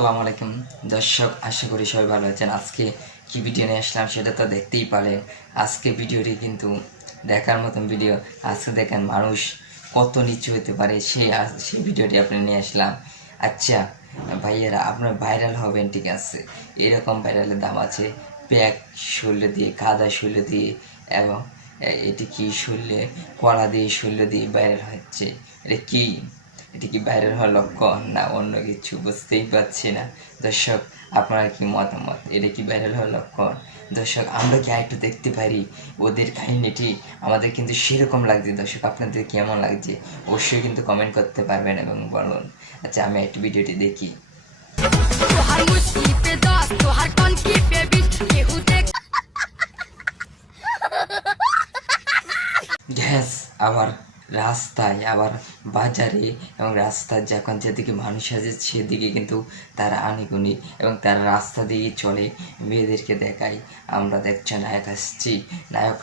আসসালামু আলাইকুম দর্শক, আশা করি সবাই ভালো আছেন। আজকে কি ভিডিও নিয়ে আসলাম সেটা তো দেখতেই পারেন। আজকে ভিডিওটি কিন্তু দেখার মতন ভিডিও। আজকে দেখেন মানুষ কত নিচু হতে পারে, সেই ভিডিওটি আপনি নিয়ে আসলাম। আচ্ছা ভাইয়েরা, আপনার ভাইরাল হবেন ঠিক আছে, এরকম ভাইরালের দাম আছে প্যাক শৈল্য দিয়ে, কাদা শৈল্য দিয়ে, এবং এটি কি শৈল্যে কড়া দিয়ে শৈল্য দিয়ে ভাইরাল হচ্ছে। এটা কি, এটি কি ভাইরাল হওয়ার লক্ষণ না অন্য কিছু, বুঝতেই পারছি না। দর্শক আপনার কি মতামত, এটা কি ভাইরাল হওয়ার লক্ষণ? দর্শক আমরা কি আরেকটু দেখতে পারি ওদের কাহিনীটি? আমাদের কিন্তু সেরকম লাগছে। দর্শক আপনাদের কেমন লাগছে অবশ্যই কিন্তু কমেন্ট করতে পারবেন এবং বলুন। আচ্ছা আমি একটু ভিডিওটি দেখি। গ্যাস আবার রাস্তায়, আবার বাজারে এবং রাস্তার যখন যেদিকে মানুষ আছে সেদিকে কিন্তু তারা আনিগুনি এবং তারা রাস্তা দিয়ে চলে, মেয়েদেরকে দেখায় আমরা দেখছো নায়ক আসছি,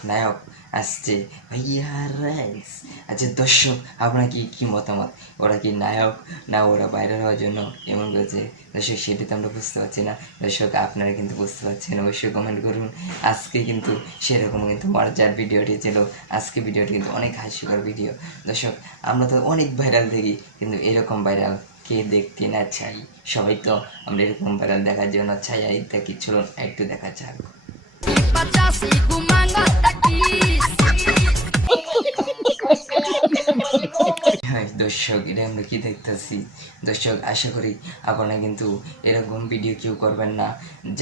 নায়ক আসছে ভাইয়া রাইস। আচ্ছা দর্শক আপনার কি মতামত, ওরা কি নায়ক না ওরা ভাইরাল হওয়ার জন্য এমন করেছে? দর্শক সেটি তো আমরা বুঝতে পারছি না। দর্শক আপনারা কিন্তু বুঝতে পারছেন, অবশ্যই কমেন্ট করুন। আজকে কিন্তু সেরকম কিন্তু মজার ভিডিওটি ছিল। আজকে ভিডিওটি কিন্তু অনেক হাস্যকর ভিডিও। দর্শক আমরা তো অনেক ভাইরাল দেখি, কিন্তু এরকম ভাইরাল কে দেখতে না চাই? সবাই তো আমরা এরকম ভাইরাল দেখার জন্য চাই। দেখি চলুন একটু দেখা যাক। হ্যাঁ দর্শক, এটা আমরা কি দেখতেছি? দর্শক আশা করি আপনারা কিন্তু এরকম ভিডিও কেউ করবেন না।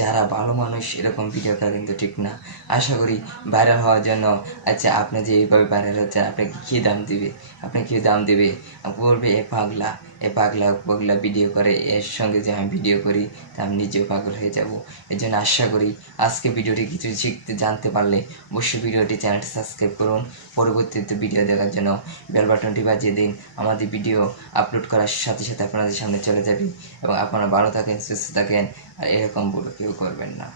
যারা ভালো মানুষ এরকম ভিডিও করা কিন্তু ঠিক না। আশা করি ভাইরাল হওয়ার জন্য, আচ্ছা আপনি যে এইভাবে ভাইরাল হচ্ছেন আপনাকে কী দাম দিবে? আপনাকে কী দাম দেবে? বলবে এ পাগলা ভিডিও করে, এর সঙ্গে যে আমি ভিডিও করি তা আমি নিজেও পাগল হয়ে যাব। এর জন্য আশা করি আজকে ভিডিওটি কিছু জানতে পারলে অবশ্যই চ্যানেলটি সাবস্ক্রাইব করুন। পরবর্তীতে ভিডিও দেখার জন্য বেল বাটনটি বাজিয়ে দিন। আমাদের ভিডিও আপলোড করার সাথে সাথে আপনাদের সামনে চলে যাবে। এবং আপনারা ভালো থাকেন, সুস্থ থাকেন, আর এরকম ভুল কেউ করবেন না।